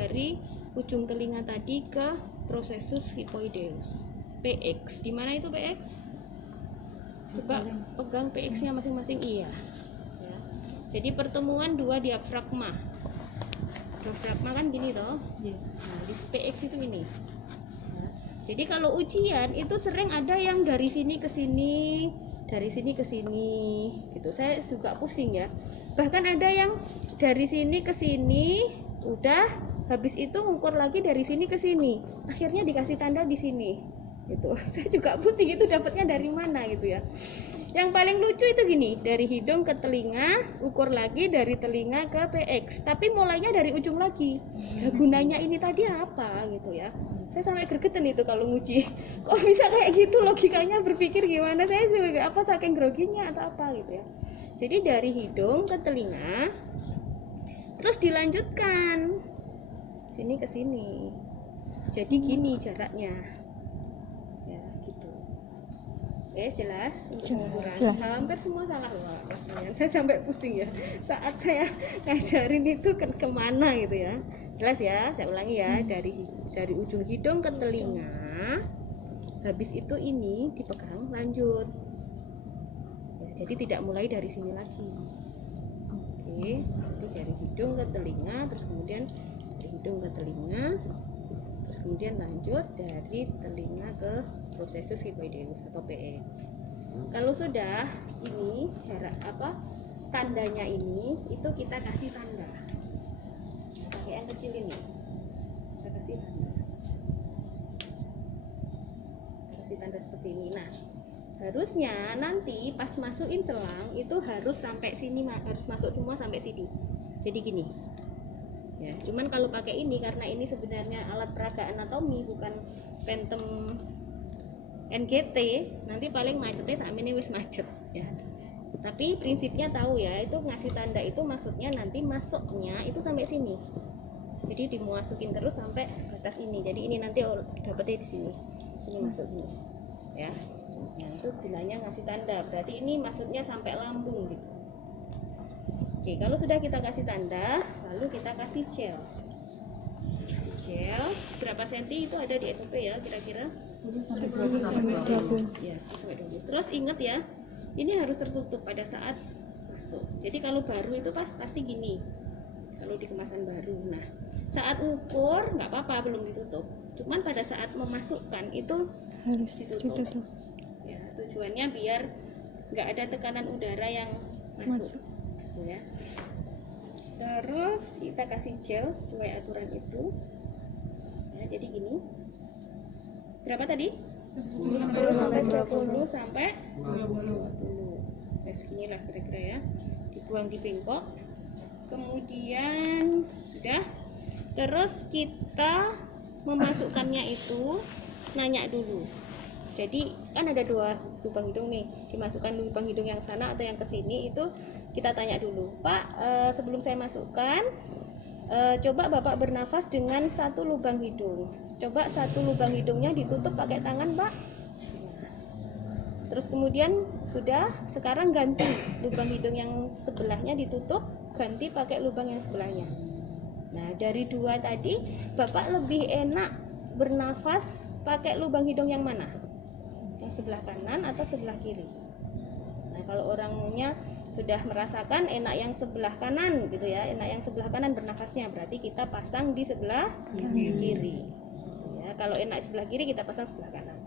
dari ujung telinga tadi ke prosesus hypoideus. PX, di mana itu PX? Coba pegang PX-nya masing-masing. Iya. Ya. Jadi pertemuan dua diafragma. Diafragma kan gini toh. Nah, di PX itu ini. Jadi kalau ujian itu sering ada yang dari sini ke sini, dari sini ke sini, gitu. Saya juga pusing ya. Bahkan ada yang dari sini ke sini, udah habis itu ngukur lagi dari sini ke sini. Akhirnya dikasih tanda di sini. Gitu. Saya juga pusing itu dapatnya dari mana gitu ya. Yang paling lucu itu gini, dari hidung ke telinga, ukur lagi dari telinga ke PX. Tapi mulainya dari ujung lagi. Nah, gunanya ini tadi apa gitu ya. Saya sampai gregetan itu kalau nguji. Kok bisa kayak gitu, logikanya berpikir gimana? Saya juga apa saking groginya atau apa gitu ya. Jadi dari hidung ke telinga, terus dilanjutkan sini ke sini. Jadi gini jaraknya. Ya, gitu. Oke, jelas untuk pengukuran. Hampir semua salah loh, Mas Mayan. Saya sampai pusing ya. Saat saya ngajarin itu kemana gitu ya. Jelas ya, saya ulangi ya, dari ujung hidung ke telinga, habis itu ini dipegang lanjut. Ya, jadi tidak mulai dari sini lagi. Oke, jadi dari hidung ke telinga, terus kemudian dari hidung ke telinga, terus kemudian lanjut dari telinga ke prosesus hypoideus atau PX. Kalau sudah ini jarak apa tandanya ini, itu kita kasih tanda. Pakai yang kecil ini, saya kasih tanda seperti ini. Nah, harusnya nanti pas masukin selang itu harus sampai sini, harus masuk semua sampai sini. Jadi gini. Ya, cuman kalau pakai ini karena ini sebenarnya alat peraga anatomi bukan Phantom NGT, nanti paling macetnya saat ini wis macet ya. Tapi prinsipnya tahu ya, itu ngasih tanda itu maksudnya nanti masuknya itu sampai sini. Jadi dimasukin terus sampai batas ini. Jadi ini nanti dapetnya di sini. Ini masuk ini. Ya. Nah, itu gunanya ngasih tanda. Berarti ini maksudnya sampai lambung gitu. Oke, kalau sudah kita kasih tanda, lalu kita kasih gel. Kasih gel berapa senti itu ada di SOP ya kira-kira? Sampai 20. Ya, sampai 20. Terus ingat ya, ini harus tertutup pada saat masuk. Jadi kalau baru itu pasti gini. Kalau di kemasan baru. Nah, saat ukur nggak apa-apa belum ditutup. Cuman pada saat memasukkan itu harus ditutup. Ya, tujuannya biar nggak ada tekanan udara yang masuk. Ya. Terus kita kasih gel sesuai aturan itu. Ya, jadi gini. Berapa tadi? 10 sampai 20 sampai 20. Nah, seginilah kira-kira ya. Dibuang di bengkok. Kemudian sudah. Terus kita memasukkannya itu nanya dulu. Jadi kan ada dua lubang hidung nih, dimasukkan lubang hidung yang sana atau yang ke sini, itu kita tanya dulu, Pak, sebelum saya masukkan, coba Bapak bernafas dengan satu lubang hidung. Coba satu lubang hidungnya ditutup pakai tangan, Pak. Terus kemudian sudah, sekarang ganti lubang hidung yang sebelahnya ditutup, ganti pakai lubang yang sebelahnya. Nah, dari dua tadi, Bapak lebih enak bernafas pakai lubang hidung yang mana? Yang sebelah kanan atau sebelah kiri? Nah, kalau orangnya sudah merasakan enak yang sebelah kanan gitu ya, enak yang sebelah kanan bernafasnya, berarti kita pasang di sebelah kiri. Ya, kalau enak sebelah kiri kita pasang sebelah kanan.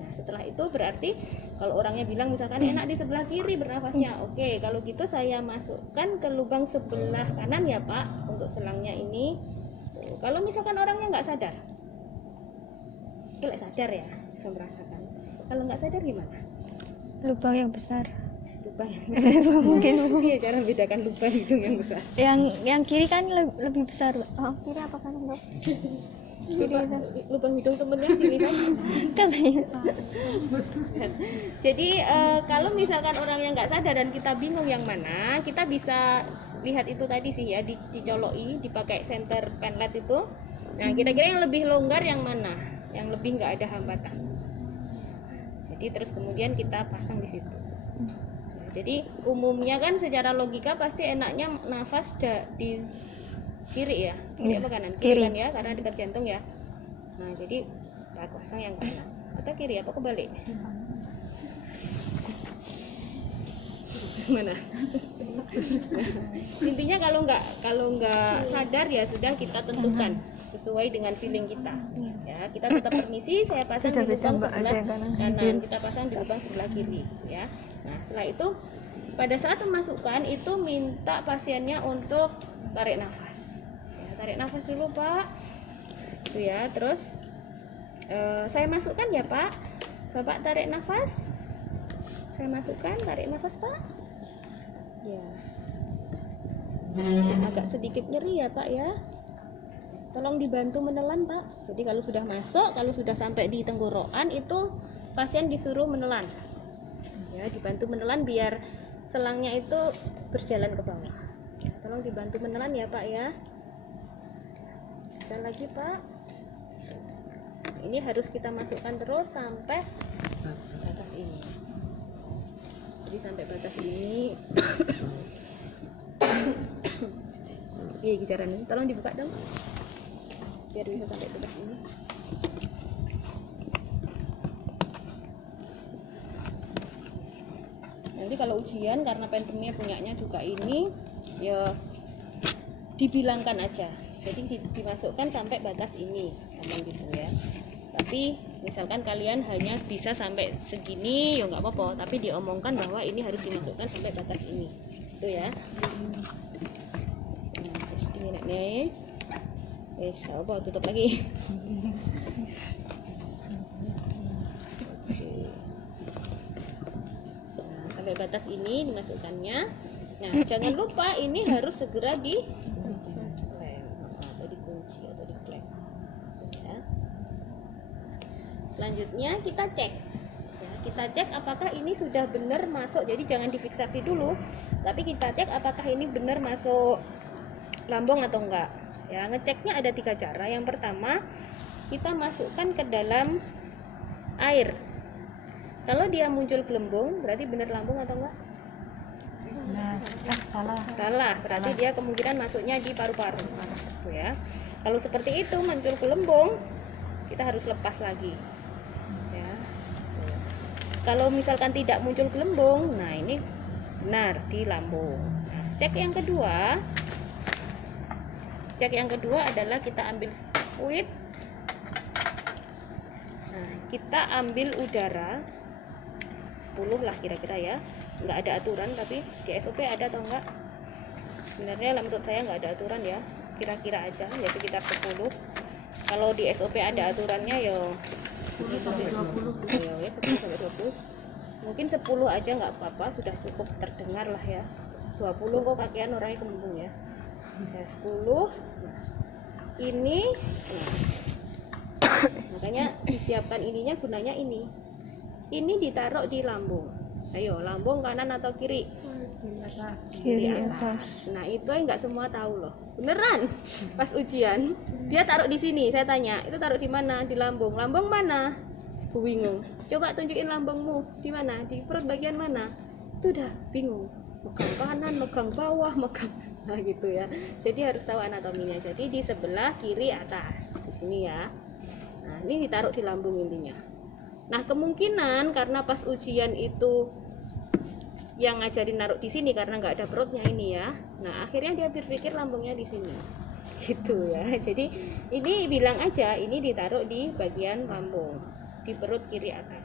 Nah, setelah itu berarti kalau orangnya bilang misalkan enak di sebelah kiri bernafasnya, oke, kalau gitu saya masukkan ke lubang sebelah kanan ya Pak untuk selangnya ini. Tuh, kalau misalkan orangnya nggak sadar, kalau sadar ya bisa merasakan. Kalau nggak sadar gimana? Lubang yang besar. Lubang yang mungkin iya cara bedakan lubang hidung yang besar. Yang kiri kan lebih besar. Oh, kiri apa kanan, Dok? Lubang hidung temennya dilihat Kan ya. Jadi kalau misalkan orang yang nggak sadar dan kita bingung yang mana, kita bisa lihat itu tadi sih ya, dicoloki, dipakai center penlet itu. Nah, kira-kira yang lebih longgar yang mana? Yang lebih nggak ada hambatan. Jadi terus kemudian kita pasang di situ. Nah, jadi umumnya kan secara logika pasti enaknya nafas di Kiri ya, kiri Iya, apa kanan? kiri. Kan ya, karena dekat jantung ya. Nah, jadi Pak pasang yang kanan. Atau kiri apa kebalik? Mana? Intinya kalau nggak sadar ya sudah kita tentukan sesuai dengan feeling kita. Ya, kita tetap permisi, saya pasang di Beda-beda, lubang Mbak, ada sebelah yang kanan, kanan, kiri. kita pasang di lubang sebelah kiri. Ya. Nah, setelah itu pada saat memasukkan itu minta pasiennya untuk tarik nafas. Ya, tarik nafas dulu Pak. Itu ya, terus saya masukkan ya Pak. Bapak tarik nafas. Saya masukkan, tarik nafas Pak. Ya. Agak sedikit nyeri ya Pak ya. Tolong dibantu menelan Pak. Jadi kalau sudah masuk, kalau sudah sampai di tenggorokan itu pasien disuruh menelan. Ya, dibantu menelan biar selangnya itu berjalan ke bawah. Tolong dibantu menelan ya Pak ya. Bisa lagi Pak. Ini harus kita masukkan terus sampai batas ini. Jadi sampai batas ini. Iya gitaran ini. Tolong dibuka dong. Biar bisa sampai batas ini. Nanti kalau ujian karena pentemnya punyanya juga ini ya dibilangkan aja. Jadi dimasukkan sampai batas ini, ngomong gitu ya. Tapi misalkan kalian hanya bisa sampai segini, ya nggak apa-apa. Tapi diomongkan bahwa ini harus dimasukkan sampai batas ini, itu ya. Nah, terus dinginnya, apa? Tutup lagi. Nah, sampai batas ini dimasukkannya. Nah, jangan lupa ini harus segera di Selanjutnya kita cek ya, kita cek apakah ini sudah benar masuk. Jadi jangan difiksasi dulu, tapi kita cek apakah ini benar masuk lambung atau enggak ya. Ngeceknya ada 3 cara. Yang pertama, kita masukkan ke dalam air. Kalau dia muncul gelembung berarti benar lambung atau enggak? Salah, berarti dia kemungkinan masuknya di paru-paru ya. Kalau seperti itu muncul gelembung, kita harus lepas lagi ya. Kalau misalkan tidak muncul gelembung, nah ini benar di lambung. Nah, cek yang kedua adalah kita ambil fluid. Nah, kita ambil udara 10 lah kira-kira ya. Nggak ada aturan, tapi di SOP ada atau enggak? Sebenarnya menurut saya nggak ada aturan ya, kira-kira aja ya sekitar 10. Kalau di SOP ada aturannya ya 10 sampai 20. Ya 10 sampai 20. Mungkin 10 aja nggak apa-apa, sudah cukup terdengar lah ya. 20 kok kakean orangnya kembung ya. Ya 10. Ini makanya disiapkan ininya gunanya ini. Ini ditaruh di lambung. Ayo, lambung kanan atau kiri? Kiri atas. Nah, itu nggak semua tahu loh. Beneran. Pas ujian, dia taruh di sini. Saya tanya, itu taruh di mana? Di lambung. Lambung mana? Aku bingung. Coba tunjukin lambungmu. Di mana? Di perut bagian mana? Itu udah bingung. Megang kanan, megang bawah, megang. Nah, gitu ya. Jadi harus tahu anatominya. Jadi di sebelah kiri atas. Di sini ya. Nah, ini ditaruh di lambung intinya. Nah, kemungkinan karena pas ujian itu yang ngajarin naruh di sini karena nggak ada perutnya ini ya. Nah, akhirnya dia berpikir lambungnya di sini. Gitu ya. Jadi ini bilang aja ini ditaruh di bagian lambung, di perut kiri atas.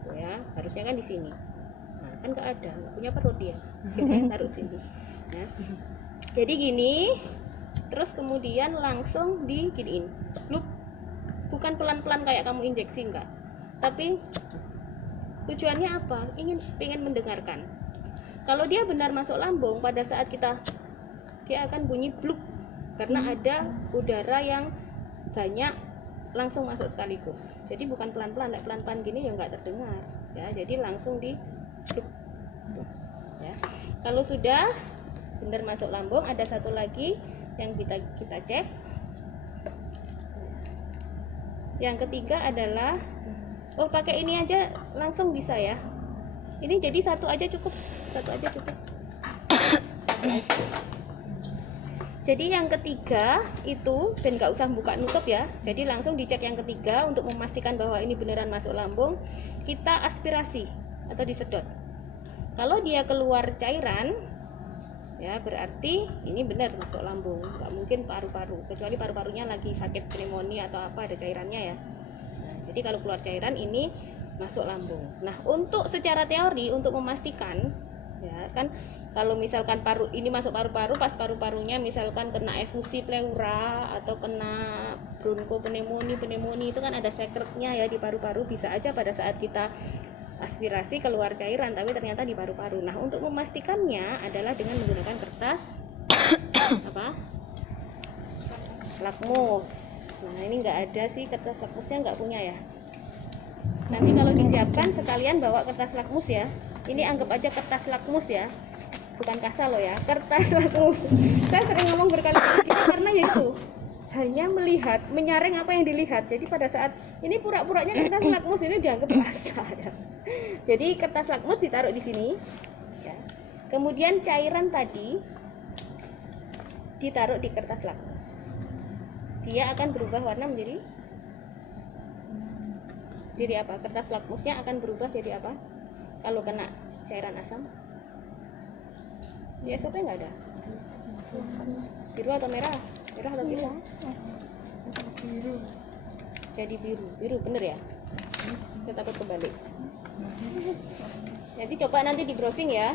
Tuh ya, harusnya kan di sini. Nah, kan nggak ada, nggak punya perut dia. Akhirnya taruh sini. Nah, jadi gini, terus kemudian langsung diginiin. Loop. Bukan pelan-pelan kayak kamu injeksi enggak. Tapi tujuannya apa? Ingin mendengarkan. Kalau dia benar masuk lambung, pada saat dia akan bunyi bluk karena ada udara yang banyak langsung masuk sekaligus. Jadi bukan pelan-pelan, pelan-pelan gini ya nggak terdengar. Ya, jadi langsung di bluk. Ya. Kalau sudah benar masuk lambung, ada satu lagi yang kita cek. Yang ketiga adalah pakai ini aja langsung bisa ya. Ini jadi satu aja cukup. Satu aja cukup. Satu aja. Jadi yang ketiga itu, dan nggak usah buka nutup ya, jadi langsung dicek yang ketiga untuk memastikan bahwa ini beneran masuk lambung. Kita aspirasi atau disedot. Kalau dia keluar cairan, ya berarti ini benar masuk lambung. Nggak mungkin paru-paru, kecuali paru-parunya lagi sakit pneumonia atau apa, ada cairannya ya. Nah, jadi kalau keluar cairan ini masuk lambung. Nah, untuk secara teori untuk memastikan, ya kan, kalau misalkan paru ini masuk paru-paru, pas paru-parunya misalkan kena efusi pleura atau kena bronko pneumonia itu kan ada sekretnya ya di paru-paru, bisa aja pada saat kita aspirasi keluar cairan tapi ternyata di paru-paru. Nah, untuk memastikannya adalah dengan menggunakan kertas apa? Lakmus. Nah, ini nggak ada sih kertas lakmusnya, nggak punya ya. Nanti kalau disiapkan sekalian bawa kertas lakmus ya. Ini anggap aja kertas lakmus ya. Bukan kasa loh ya, kertas lakmus. Saya sering ngomong berkali-kali karena ya itu hanya melihat, menyaring apa yang dilihat. Jadi pada saat ini pura-puranya kertas lakmus ini dianggap kasa ya. Jadi kertas lakmus ditaruh di sini ya. Kemudian cairan tadi ditaruh di kertas lakmus. Dia akan berubah warna menjadi apa? Kertas lakmusnya akan berubah jadi apa? Kalau kena cairan asam? Di SOP nggak ada. Biru atau merah? Merah atau biru? Biru. Jadi biru bener ya? Saya takut kebalik. Jadi coba nanti di browsing ya.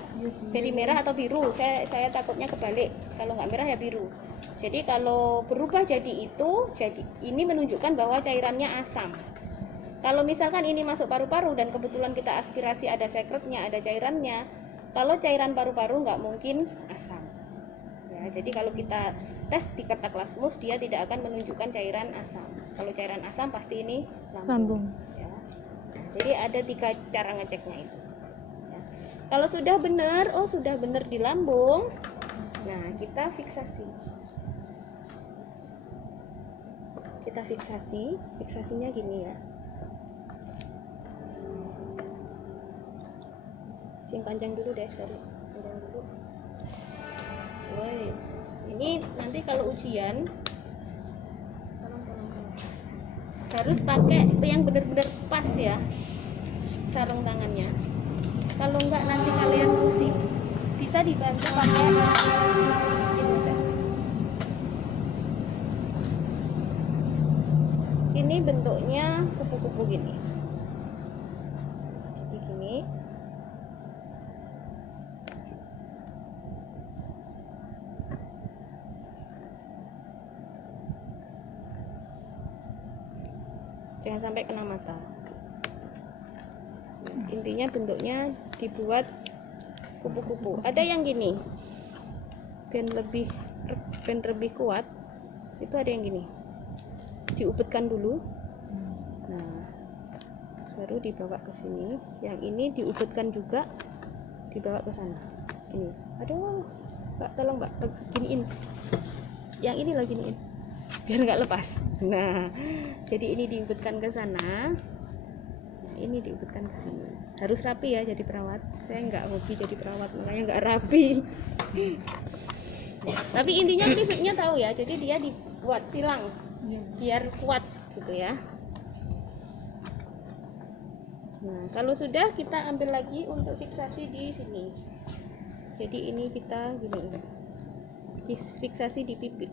Jadi merah atau biru? Saya takutnya kebalik. Kalau nggak merah ya biru. Jadi kalau berubah jadi itu, jadi ini menunjukkan bahwa cairannya asam. Kalau misalkan ini masuk paru-paru dan kebetulan kita aspirasi ada sekretnya, ada cairannya, kalau cairan paru-paru nggak mungkin asam. Ya, jadi kalau kita tes di kertas lakmus dia tidak akan menunjukkan cairan asam. Kalau cairan asam pasti ini lambung. Ya. Jadi ada 3 cara ngeceknya itu. Ya. Kalau sudah benar, sudah benar di lambung, nah kita fiksasi. Fiksasinya gini ya. Sing panjang dulu deh, panjang dulu. Woi, ini nanti kalau ujian harus pakai yang benar-benar pas ya sarung tangannya. Kalau enggak nanti kalian pusing. Bisa dibantu pakai pinset. Ini bentuknya kupu-kupu gini. Jadi gini. Jangan sampai kena mata. Intinya bentuknya dibuat kupu-kupu. Ada yang gini, ben lebih kuat. Itu ada yang gini, diupetkan dulu. Nah, baru dibawa ke sini. Yang ini diupetkan juga, dibawa ke sana. Ini, aduh, Mbak, tolong Mbak, giniin. Yang ini lagi giniin, biar nggak lepas. Nah, jadi ini diupetkan ke sana. Nah, ini diupetkan ke sini. Harus rapi ya jadi perawat. Saya nggak hobi jadi perawat, makanya nggak rapi. Tapi intinya prinsipnya tahu ya. Jadi dia dibuat silang biar kuat gitu ya. Nah, kalau sudah kita ambil lagi untuk fiksasi di sini. Jadi ini kita gini, fiksasi di pipi.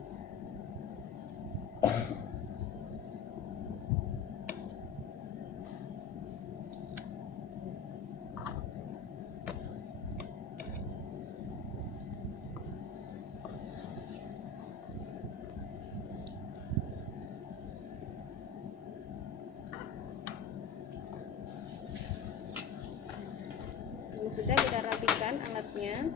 Sudah kita rapikan alatnya.